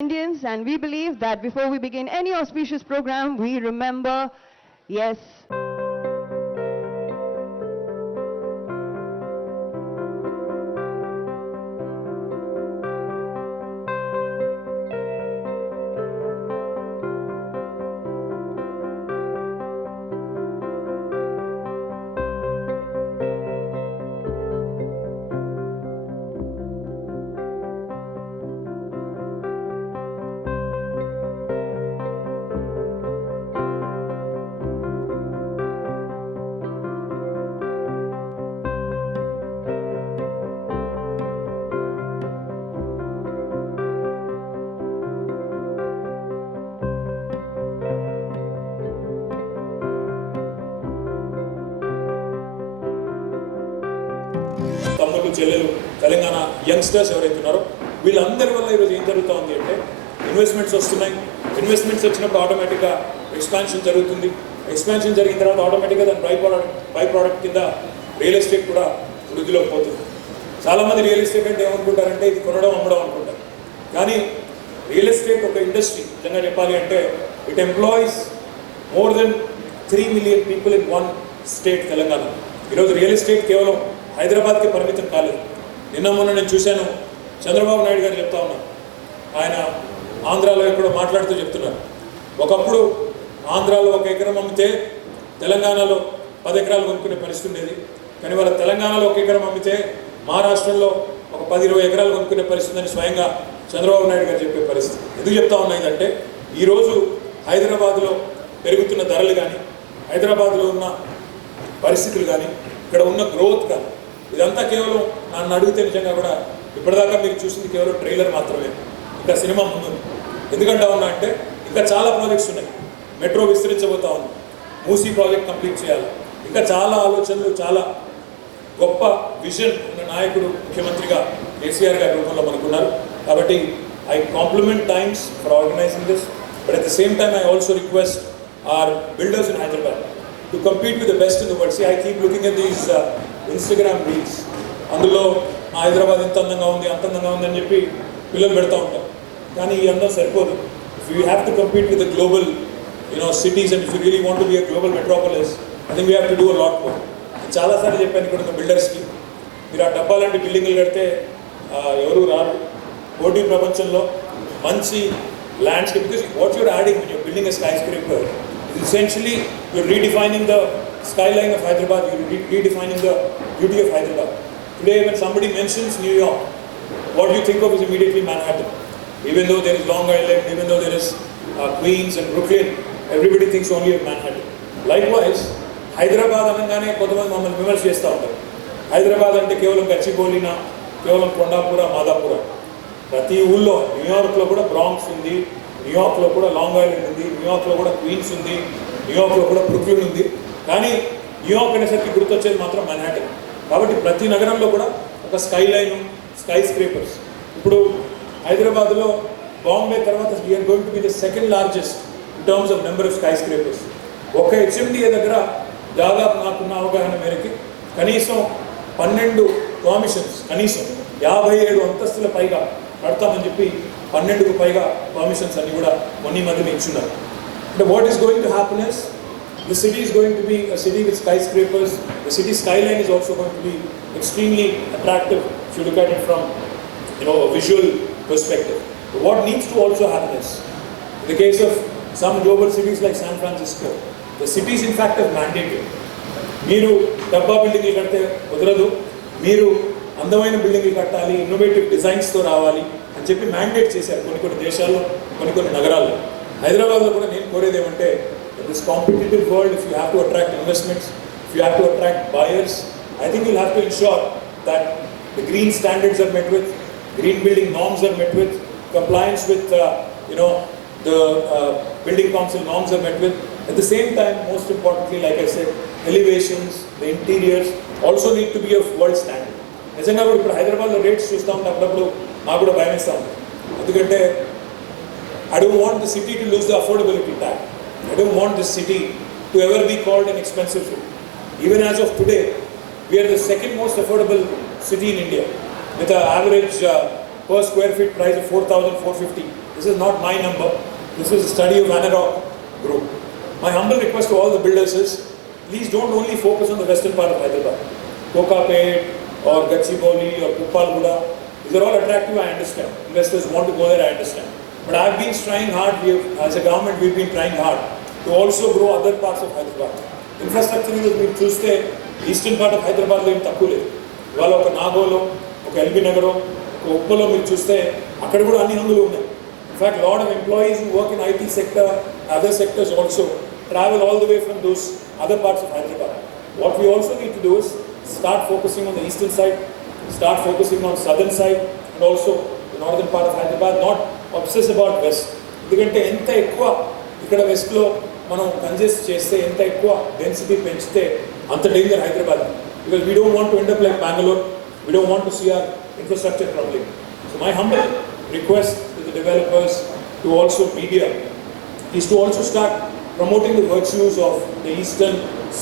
Indians, and we believe that before we begin any auspicious program, we remember, yes, తమ్ముళ్ళు చెల్లెలు Telangana youngsters ఎవరైతే ఉన్నారో వీళ్ళందరి వల్ల ఈరోజు ఏం జరుగుతూ ఉంది అంటే ఇన్వెస్ట్మెంట్స్ వస్తున్నాయి. ఇన్వెస్ట్మెంట్స్ వచ్చినప్పుడు ఆటోమేటిక్గా ఎక్స్పాన్షన్ జరుగుతుంది. ఎక్స్పాన్షన్ జరిగిన తర్వాత ఆటోమేటిక్గా దాని బై ప్రోడక్ట్ కింద రియల్ ఎస్టేట్ కూడా వృద్ధిలోకి పోతుంది. చాలామంది రియల్ ఎస్టేట్ అంటే ఏమనుకుంటారంటే ఇది కొనడం అమ్మడం అనుకుంటారు. కానీ రియల్ ఎస్టేట్ ఒక ఇండస్ట్రీ నిజంగా చెప్పాలి అంటే it employees more than 3 million people in one state Telangana. ఈరోజు రియల్ ఎస్టేట్ కేవలం హైదరాబాద్కి పరిమితం కాలేదు. నిన్న మొన్న నేను చూశాను, చంద్రబాబు నాయుడు గారు చెప్తా ఉన్నారు, ఆయన ఆంధ్రాలో ఎక్కడో మాట్లాడుతూ చెప్తున్నారు, ఒకప్పుడు ఆంధ్రాలో 1 ఎకరం అమ్మితే తెలంగాణలో 10 ఎకరాలు కొనుక్కునే పరిస్థితి ఉండేది. కానీ వాళ్ళ తెలంగాణలో 1 ఎకరం అమ్మితే మహారాష్ట్రలో ఒక 10-20 ఎకరాలు కొనుక్కునే పరిస్థితి అని స్వయంగా చంద్రబాబు నాయుడు గారు చెప్పే పరిస్థితి. ఎందుకు చెప్తా ఉన్నాయంటే ఈరోజు హైదరాబాద్లో పెరుగుతున్న ధరలు కానీ, హైదరాబాద్లో ఉన్న పరిస్థితులు కానీ, ఇక్కడ ఉన్న గ్రోత్ కానీ, ఇదంతా కేవలం నన్ను అడిగితే నిజంగా కూడా ఇప్పటిదాకా మీరు చూసింది కేవలం ట్రైలర్ మాత్రమే. ఇంకా సినిమా ముందు ఎందుకంటా ఉన్నా అంటే ఇంకా చాలా ప్రాజెక్ట్స్ ఉన్నాయి. మెట్రో విస్తరించబోతా ఉంది, మూసీ ప్రాజెక్ట్ కంప్లీట్ చేయాలి, ఇంకా చాలా ఆలోచనలు, చాలా గొప్ప విజన్ ఉన్న నాయకుడు ముఖ్యమంత్రిగా కేసీఆర్ గారి రూపంలో మనకున్నారు. కాబట్టి I compliment Times for organizing this, but at the same time I also request our builders in Hyderabad to compete with the best in the world. See, I keep looking at these Instagram reels. అందులో హైదరాబాద్ ఎంత అందంగా ఉంది, అంత అందంగా ఉంది అని చెప్పి పిల్లలు పెడతా ఉంటారు. కానీ ఈ అందం సరిపోదు. If you have to compete with the global cities and if you really want to be a global metropolis, I think we have to do a lot more. చాలాసార్లు చెప్పాను ఇక్కడ ఉన్న బిల్డర్స్కి, మీరు ఆ డబ్బా లాంటి బిల్డింగ్లు కడితే ఎవరు రారు. పోటీ ప్రపంచంలో మంచి landscape, because what you're adding when you're building a skyscraper is essentially you're redefining the skyline of Hyderabad, you're redefining the beauty of Hyderabad. Today when somebody mentions New York, what you think of is immediately Manhattan. Even though there is Long Island, even though there is Queens and Brooklyn, everybody thinks only of Manhattan. Likewise, Hyderabad అనగానే కొంతమంది మమ్మల్ని విమర్శ చేస్తూ ఉంటారు. హైదరాబాద్ అంటే కేవలం గచ్చిబౌలినా, కేవలం కొండాపుర, మాదాపుర. ప్రతి ఊళ్ళో, న్యూయార్క్లో కూడా బ్రాంక్స్ ఉంది, న్యూయార్క్లో కూడా లాంగ్ ఐలాండ్ ఉంది, న్యూయార్క్లో కూడా క్వీన్స్ ఉంది, న్యూయార్క్లో కూడా బ్రూక్లిన్ ఉంది. కానీ న్యూయార్క్ అనేసరికి గుర్తొచ్చేది మాత్రం మన్హాటన్. కాబట్టి ప్రతి నగరంలో కూడా ఒక స్కై లైన్, స్కై స్క్రేపర్స్. ఇప్పుడు హైదరాబాద్లో బాంబే తర్వాత we are going to be the second largest in terms of number of skyscrapers. ఒక హెచ్ఎండిఏ దగ్గర దాదాపు నాకున్న అవగాహన మేరకి కనీసం 12 పర్మిషన్స్, కనీసం 57 అంతస్తుల పైగా కడతామని చెప్పి 12కు పైగా పర్మిషన్స్ అన్ని కూడా మొన్న మధ్యన ఇచ్చున్నారు. అంటే what is going to happen is the city is going to be a city with sky scrapers. The city Skyline is also going to be extremely attractive if you look at it from a visual perspective. But what needs to also happen is, in the case of some global cities like San Francisco, the cities in fact have mandated, మీరు డబ్బా బిల్డింగ్లు కడితే కుదరదు, మీరు అందమైన బిల్డింగ్లు కట్టాలి, innovative డిజైన్స్తో రావాలి అని చెప్పి మ్యాండేట్ చేశారు కొన్ని దేశాల్లో, కొన్ని నగరాల్లో. హైదరాబాద్లో కూడా నేను కోరేది ఏమంటే, this competitive world, if you have to attract investments, if you have to attract buyers, I think you'll have to ensure that the green standards are met with, green building norms are met with, compliance with the building council norms are met with. At the same time, most importantly, like I said, elevations, the interiors also need to be of world standard. నిజంగా కూడా ఇప్పుడు హైదరాబాద్లో rates చూస్తూ ఉంటే అప్పుడప్పుడు నాకు కూడా భయం వేస్తూ ఉంటుంది. ఎందుకంటే I don't want the city to lose the affordability tag. I don't want this city to ever be called an expensive city. Even as of today, we are the second most affordable city in India with an average per square feet price of 4,450. This is not my number. This is a study of Rama Rao group. My humble request to all the builders is, please don't only focus on the western part of Hyderabad. Kokapet or Gachibowli or Kuppalguda, these are all attractive, I understand. Investors want to go there, I understand. But I've been trying hard, as a government we've been trying hard to also grow other parts of Hyderabad. Infrastructure is మీరు చూస్తే eastern part of హైదరాబాద్లో ఏం తక్కువ లేదు. ఇవాళ ఒక నాగోలో, ఒక LB నగరం, ఒక ఉప్పలో మీరు చూస్తే అక్కడ కూడా అన్ని హంగులు ఉన్నాయి. In fact lot of employees who work in IT sector, other sectors also travel all the way from those other parts of Hyderabad. What we also need to do is start focusing on the eastern side, start focusing on southern side and also the northern part of Hyderabad, not obsess about west. ఎందుకంటే ఎంత ఎక్కువ ఇక్కడ వెస్ట్లో మనం congest చేస్తే, ఎంత ఎక్కువ density పెంచితే అంత danger Hyderabad. Because we don't want to end up like Bengaluru, we don't want to see our infrastructure troubling. So my humble request to the developers, to also media, is to also start promoting the virtues of the eastern,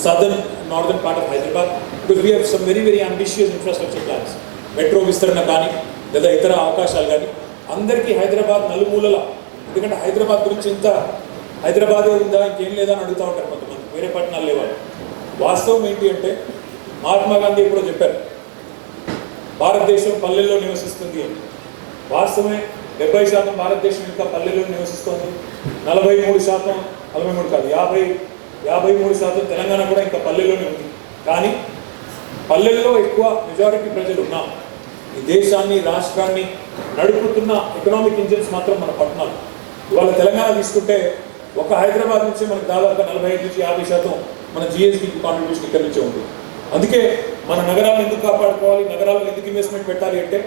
southern, northern part of Hyderabad, because we have some very, very ambitious infrastructure plans. Metro విస్తరణ కానీ లేదా ఇతర అవకాశాలు కానీ అందరికీ హైదరాబాద్ నలుమూలల, ఎందుకంటే హైదరాబాద్ గురించి ఇంత హైదరాబాదే ఉందా ఇంకేం లేదా అని అడుగుతూ ఉంటారు కొంతమంది, వేరే పట్టణాలు లేవాలి. వాస్తవం ఏంటి అంటే మహాత్మా గాంధీ ఎప్పుడో చెప్పారు, భారతదేశం పల్లెల్లో నివసిస్తుంది అని. వాస్తవమే, 70% భారతదేశం ఇంకా పల్లెల్లో నివసిస్తోంది. 43%, 43 కాదు, 53% తెలంగాణ కూడా ఇంకా పల్లెల్లోనే ఉంది. కానీ పల్లెల్లో ఎక్కువ మెజారిటీ ప్రజలు ఉన్నాం. ఈ దేశాన్ని, రాష్ట్రాన్ని నడుపుతున్న ఎకనామిక్ ఇంజిన్స్ మాత్రం మన పట్టణాలు. ఇవాళ తెలంగాణ తీసుకుంటే ఒక హైదరాబాద్ నుంచి మనకు దాదాపుగా 45-50% మన జిఎస్టీకి కాంట్రిబ్యూషన్ ఇక్కడి నుంచే ఉంటుంది. అందుకే మన నగరాలను ఎందుకు కాపాడుకోవాలి, నగరాల్లో ఎందుకు ఇన్వెస్ట్మెంట్ పెట్టాలి అంటే,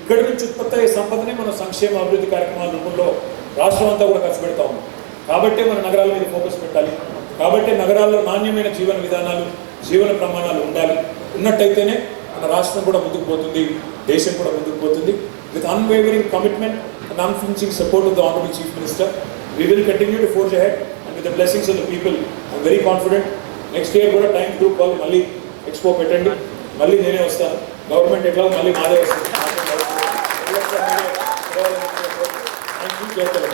ఇక్కడి నుంచి ఉత్పత్తి అయ్యే సంపదనే మన సంక్షేమ అభివృద్ధి కార్యక్రమాల రూపంలో రాష్ట్రం అంతా కూడా ఖర్చు పెడతా ఉన్నాం. కాబట్టే మన నగరాల మీద ఫోకస్ పెట్టాలి. కాబట్టి నగరాల్లో నాణ్యమైన జీవన విధానాలు, జీవన ప్రమాణాలు ఉండాలి. ఉన్నట్టయితేనే మన రాష్ట్రం కూడా ముందుకు పోతుంది, దేశం కూడా ముందుకు పోతుంది. With unwavering commitment and unflinching support of the honourable chief minister, we will continue to forge ahead, and with the blessings of the people, I'm very confident. Next year కూడా టైం టు కాల్ మళ్ళీ expo పెట్టండి, మళ్ళీ నేనే వస్తాను. Government ఎట్లా మళ్ళీ మాదే వస్తుంది. Thank you.